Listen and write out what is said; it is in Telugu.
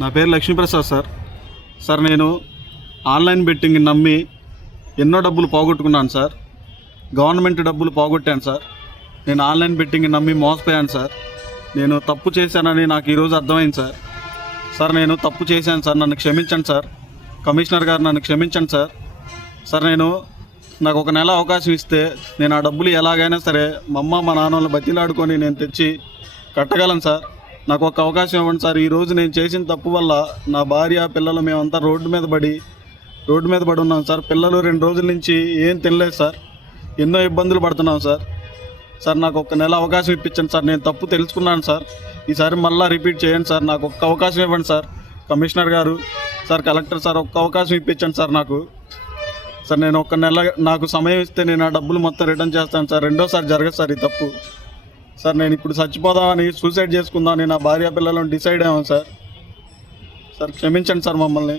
నా పేరు లక్ష్మీప్రసాద్ సార్. సార్ నేను ఆన్లైన్ బెట్టింగ్ నమ్మి ఎన్నో డబ్బులు పోగొట్టుకున్నాను సార్. గవర్నమెంట్ డబ్బులు పోగొట్టాను సార్. నేను ఆన్లైన్ బెట్టింగ్ నమ్మి మోసపోయాను సార్. నేను తప్పు చేశానని నాకు ఈరోజు అర్థమైంది సార్. సార్ నేను తప్పు చేశాను సార్, నన్ను క్షమించండి సార్. కమిషనర్ గారు నన్ను క్షమించండి సార్. సార్ నాకు ఒక నెల అవకాశం ఇస్తే నేను ఆ డబ్బులు ఎలాగైనా సరే మా అమ్మ మా నాన్నలు బతిలాడుకొని నేను తెచ్చి కట్టగలను సార్. నాకు ఒక అవకాశం ఇవ్వండి సార్. ఈరోజు నేను చేసిన తప్పు వల్ల నా భార్య పిల్లలు మేమంతా రోడ్డు మీద పడి ఉన్నాం సార్. పిల్లలు 2 రోజుల నుంచి ఏం తినలేదు సార్. ఎన్నో ఇబ్బందులు పడుతున్నాం సార్. సార్ నాకు ఒక నెల అవకాశం ఇప్పించండి సార్. నేను తప్పు తెలుసుకున్నాను సార్. ఈసారి మళ్ళీ రిపీట్ చేయండి సార్. నాకు ఒక్క అవకాశం ఇవ్వండి సార్. కమిషనర్ గారు సార్, కలెక్టర్ సార్, ఒక్క అవకాశం ఇప్పించండి సార్ నాకు. సార్ నేను ఒక నెల నాకు సమయం ఇస్తే నేను ఆ డబ్బులు మొత్తం రిటర్న్ చేస్తాను సార్. రెండోసారి జరగదు సార్ ఈ తప్పు. సార్ నేను ఇప్పుడు చచ్చిపోదామని, సూసైడ్ చేసుకుందామని నా భార్య పిల్లలను డిసైడ్ అయ్యాను సార్. సార్ క్షమించండి సార్ మమ్మల్ని.